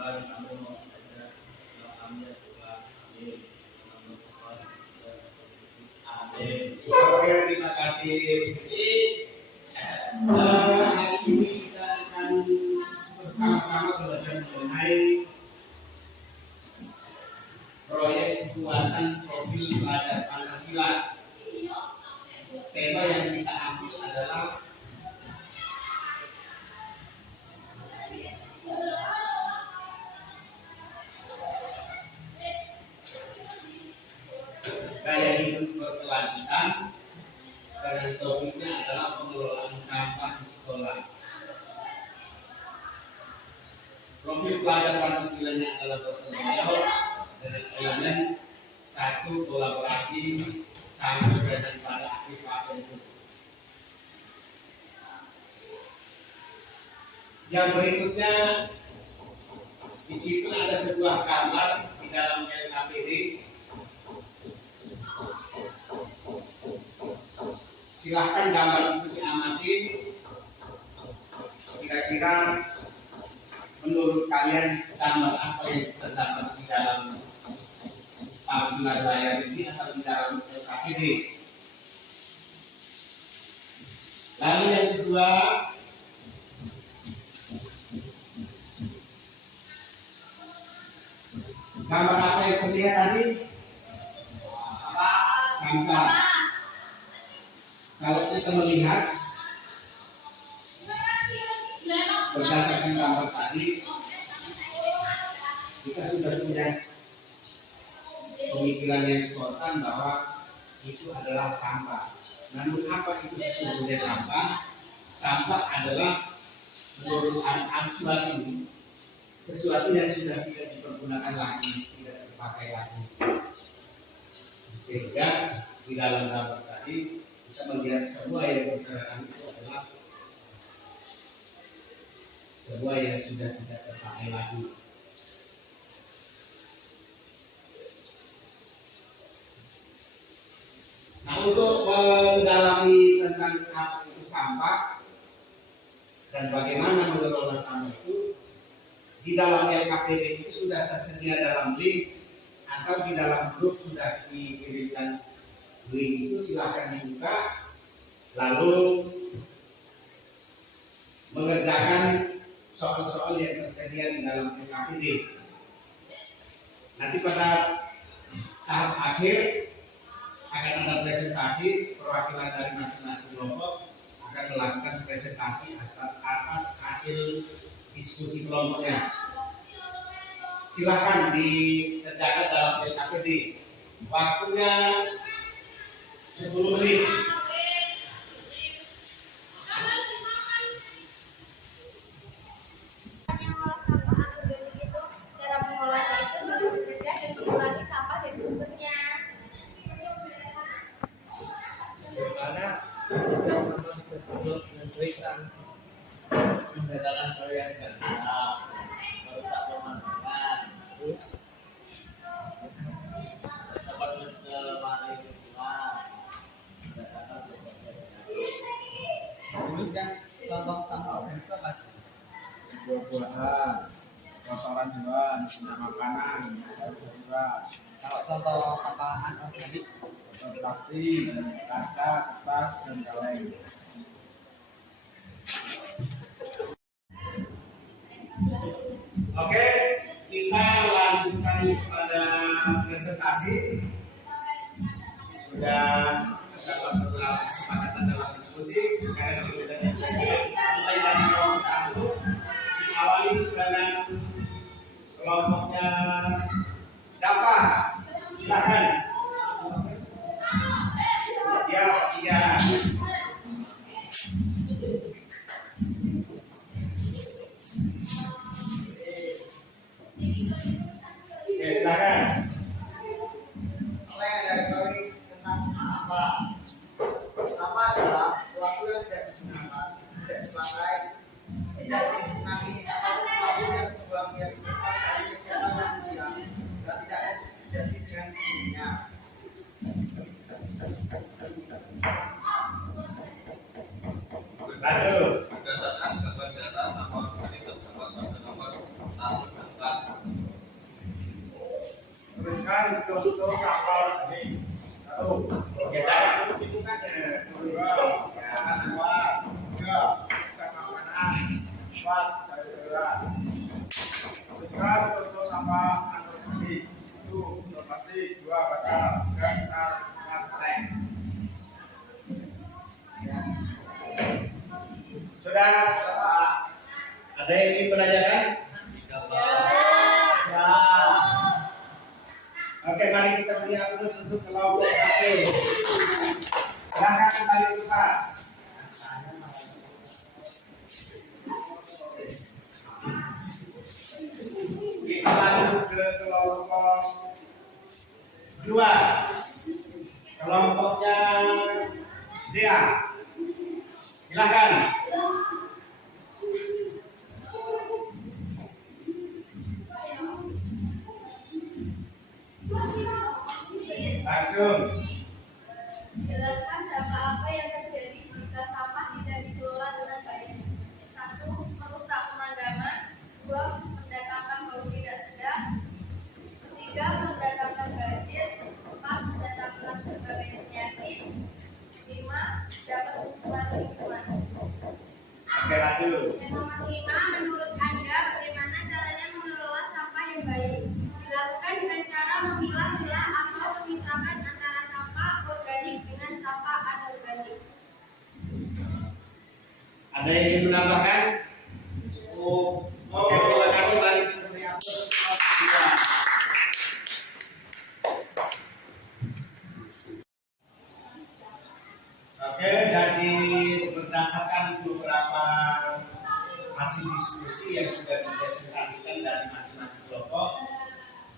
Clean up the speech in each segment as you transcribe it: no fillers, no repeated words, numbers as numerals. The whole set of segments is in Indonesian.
Oke, terima kasih. Hari ini kita akan bersama-sama belajar mengenai proyek kekuatan profil pelajar Pancasila. Tema yang kita ambil adalah gaya hidup berkelanjutan, dan topiknya adalah pengelolaan sampah di sekolah. Profil pelajar Pancasilanya adalah gotong royong dengan elemen satu kolaborasi sampai dan pada akhir fase itu. Yang berikutnya, di situ ada sebuah gambar di dalam LKPD. Silahkan gambar itu diamati. Kira-kira menurut kalian gambar apa yang terdapat di dalam tampilan layar ini atau di dalam LKPD? Lalu yang kedua, gambar apa yang terlihat tadi? Sampah. Kalau kita melihat berdasarkan gambar tadi, kita sudah punya pemikiran yang spontan bahwa itu adalah sampah. Namun apa itu sesungguhnya sampah? Sampah adalah menurut Al-Aswad ini sesuatu yang sudah tidak dipergunakan lagi, tidak dipakai lagi. Sehingga di dalam gambar tadi kita melihat semua yang berserakan itu adalah semua yang sudah tidak terpakai lagi. Nah, untuk mendalami tentang apa itu sampah dan bagaimana mengelola sampah itu, di dalam LKPD itu sudah tersedia dalam link atau di dalam grup sudah dikirimkan link itu, silahkan dibuka lalu mengerjakan soal-soal yang tersedia di dalam LKPD. Nanti pada tahap akhir akan ada presentasi, perwakilan dari masing-masing kelompok akan melakukan presentasi atas hasil diskusi kelompoknya. Silahkan dikerjakan dalam LKPD. Waktunya 10 menit. Membedakan varian ganda, merusak pemandangan, terus dapat menemani lingkungan. Ini kan contoh sampah organik itu apa? Buah-buahan, kotoran hewan, makanan, sayur-sayuran. Kalau contoh sampah anorganik, plastik, kaca, kertas, dan kaleng. Oke, kita lanjutkan pada presentasi. Sudah dapat beberapa kesepakatan dalam diskusi. Sekarang kita mulai dari kelompok 1. Diawali dengan kelompoknya Dapa. Silakan. Ya, 3. Silakan. Saya dari teori tentang apa? Apa adalah sesuatu yang tidak digunakan, tidak dipakai, tidak disenangi, atau sesuatu yang dibuang yang dipakai dari kegiatan yang Sekarang contoh sampah ini. Satu. Ya, cara itu kan Dua. Dua. Tiga. Sama makanan. Empat. Sayuran. Sekarang contoh sampah anorganik. Satu. Plastik. Dua. Kaca. Tiga. Kertas. Empat. Lem. Sudah ada yang ingin menanyakan? Ya. Oke, mari kita lihat terus untuk kelompok 1. Silahkan kembali buka. Kita lanjut ke kelompok 2. Kelompoknya Dea. Silakan. Langsung. Jelaskan dampak apa yang terjadi jika sampah tidak dikelola dengan baik. 1. Merusak pemandangan. 2. Mendatangkan bau tidak sedap. 3. Mendatangkan banjir. 4. Mendatangkan berbagai penyakit. 5. Dapat hubungan lingkungan. Oke, lanjut. Yang nomor 5, menurut Anda bagaimana caranya mengelola sampah yang baik? Dilakukan dengan cara memilah-milah atau memisahkan antara sampah organik dengan sampah anorganik. Ada yang ingin menambahkan? Oke, terima kasih. Mari kita lihat terus kelompok 2. Oke, jadi berdasarkan beberapa hasil diskusi yang sudah dipresentasikan dari masing-masing kelompok,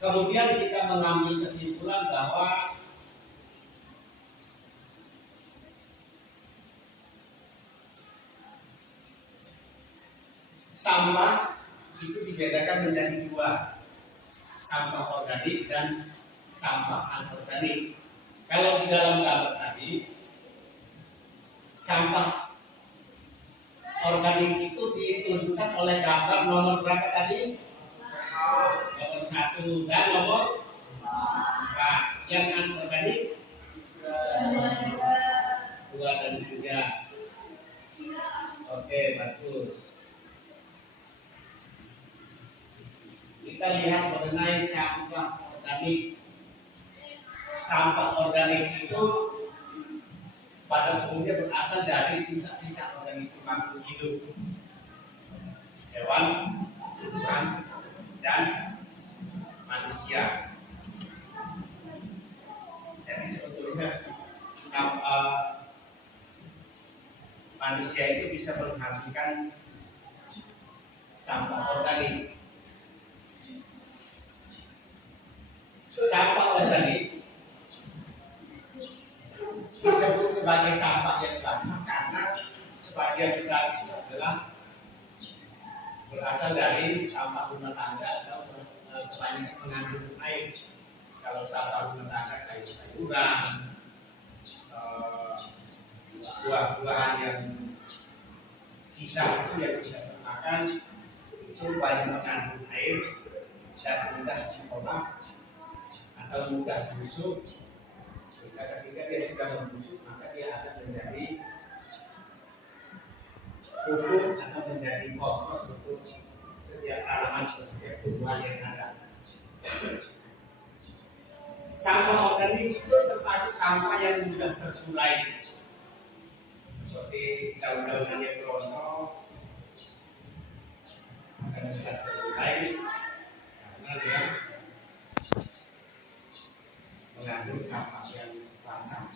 kemudian kita mengambil kesimpulan bahwa sampah itu dibedakan menjadi 2, sampah organik dan sampah anorganik. Kalau di dalam gambar tadi, sampah organik itu ditunjukkan oleh gambar nomor berapa tadi? Nomor 1 dan nomor 4. Yang anorganik 2 dan 3. Oke, bagus. Kita lihat mengenai sampah organik. Sampah organik itu pada umumnya berasal dari sisa-sisa organisme makhluk hidup, hewan, tumbuhan, dan manusia. Jadi sebetulnya sampah manusia itu bisa menghasilkan sampah organik. Sampah organik disebut sebagai sampah yang basah karena sebagian besar itu adalah berasal dari sampah rumah tangga atau kebanyakan mengandung air. Kalau sampah rumah tangga sayur-sayuran, buah-buahan yang sisa itu yang tidak termakan itu banyak mengandung air dan mudah diolah atau mudah busuk. Ketika dia sudah membusuk, maka dia akan menjadi pupuk atau menjadi kompos untuk setiap tanaman atau setiap tumbuhan yang ada. Sampah organik itu termasuk sampah yang mudah terurai, seperti daun-daunan yang rontok akan mudah terurai karena dia mengandung sampah yang basah.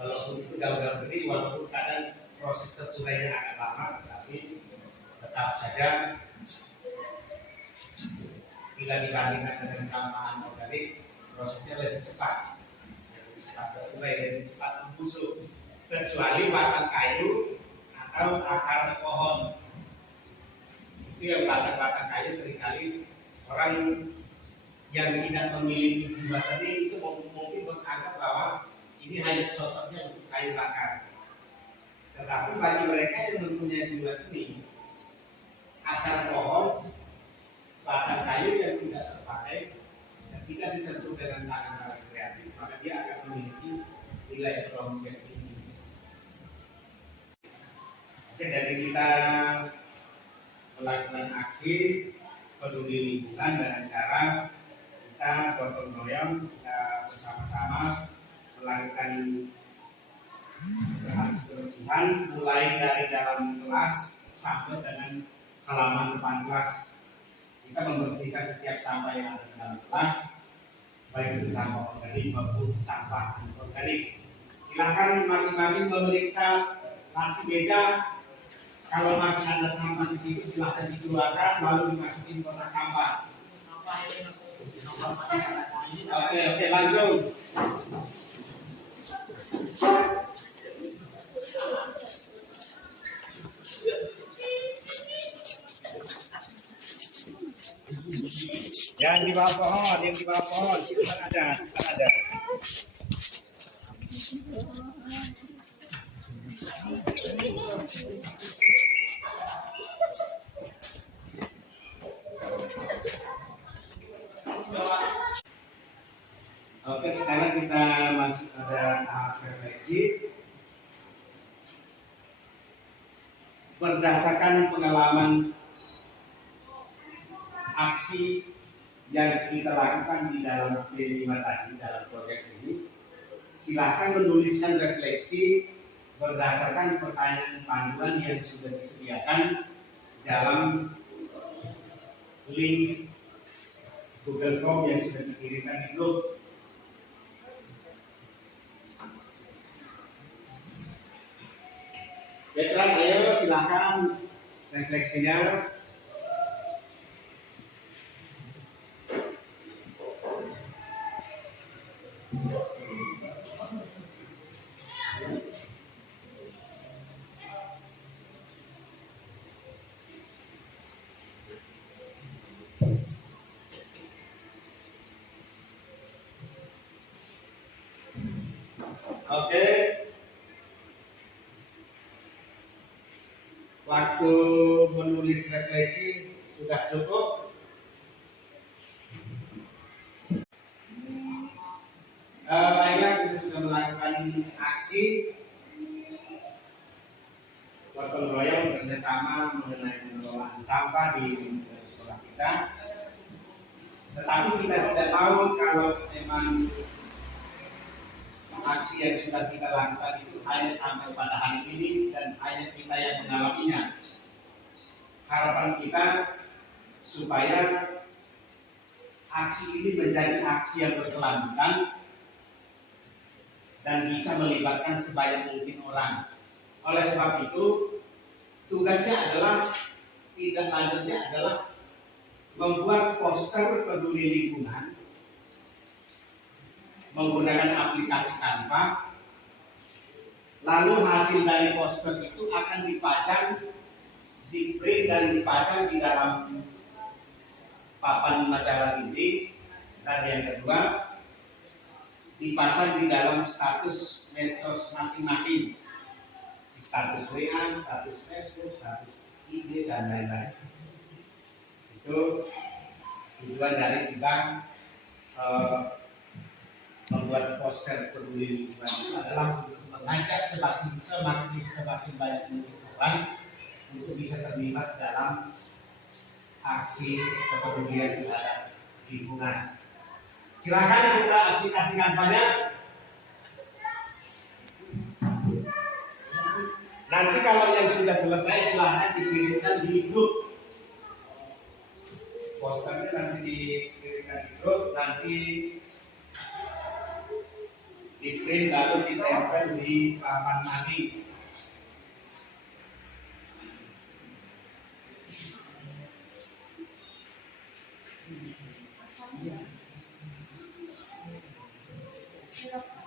Walaupun itu daun-daun kering, walaupun kadang proses terurainya agak lama, tetapi tetap saja bila dibandingkan dengan sampah anorganik, prosesnya lebih cepat terurai, lebih cepat membusuk, kecuali batang kayu atau akar pohon. Itu yang batang-batang kayu seringkali orang yang tidak memiliki jiwa seni itu mungkin menganggap bahwa ini hanya contohnya untuk kayu bakar. Tetapi bagi mereka yang mempunyai jiwa seni, akar pohon, batang kayu yang tidak terpakai ketika melakukan aksi peduli lingkungan dengan cara kita gotong royong, kita bersama-sama melakukan aksi kebersihan mulai dari dalam kelas sampai dengan halaman depan kelas. Kita membersihkan setiap sampah yang ada di dalam kelas, baik itu sampah organik maupun sampah anorganik. Silakan masing-masing memeriksa laci meja. Kalau masih ada sampah di situ, silakan dikeluarkan lalu dimasukin kotak sampah. Oke, langsung. Yang di bawah pohon, silakan ada. Oke, sekarang kita masuk pada tahap refleksi. Berdasarkan pengalaman aksi yang kita lakukan di dalam P5 tadi, dalam proyek ini, silahkan menuliskan refleksi berdasarkan pertanyaan panduan yang sudah disediakan dalam link Google Form yang sudah dikirimkan di grup. Veteran, ayo silahkan refleksinya. Oke. Waktu menulis refleksi sudah cukup. Baiklah, kita sudah melakukan aksi gotong royong kerjasama mengenai pengelolaan sampah di sekolah kita. Tetapi kita tidak tahu kalau memang aksi yang sudah kita lakukan itu hanya sampai pada hari ini dan hanya kita yang mengalaminya. Harapan kita supaya aksi ini menjadi aksi yang berkelanjutan dan bisa melibatkan sebanyak mungkin orang. Oleh sebab itu, tugasnya adalah tidak lanjutnya adalah membuat poster peduli lingkungan menggunakan aplikasi Canva. Lalu hasil dari poster itu akan dipajang, di-print dan dipajang di dalam papan majalah dinding. Dan yang kedua, dipasang di dalam status medsos masing-masing, status WA, status Facebook, status IG dan lain-lain. Itu tujuan dari kita membuat poster peduli lingkungan itu adalah untuk mengajak semakin banyak mungkin orang untuk bisa terlibat dalam aksi kepedulian terhadap lingkungan. Silakan buka aplikasi Canva-nya. Nanti kalau yang sudah selesai silahkan dikirimkan di grup. Posternya nanti dikirimkan di grup, nanti di-print lalu ditempel di papan mading. Silakan.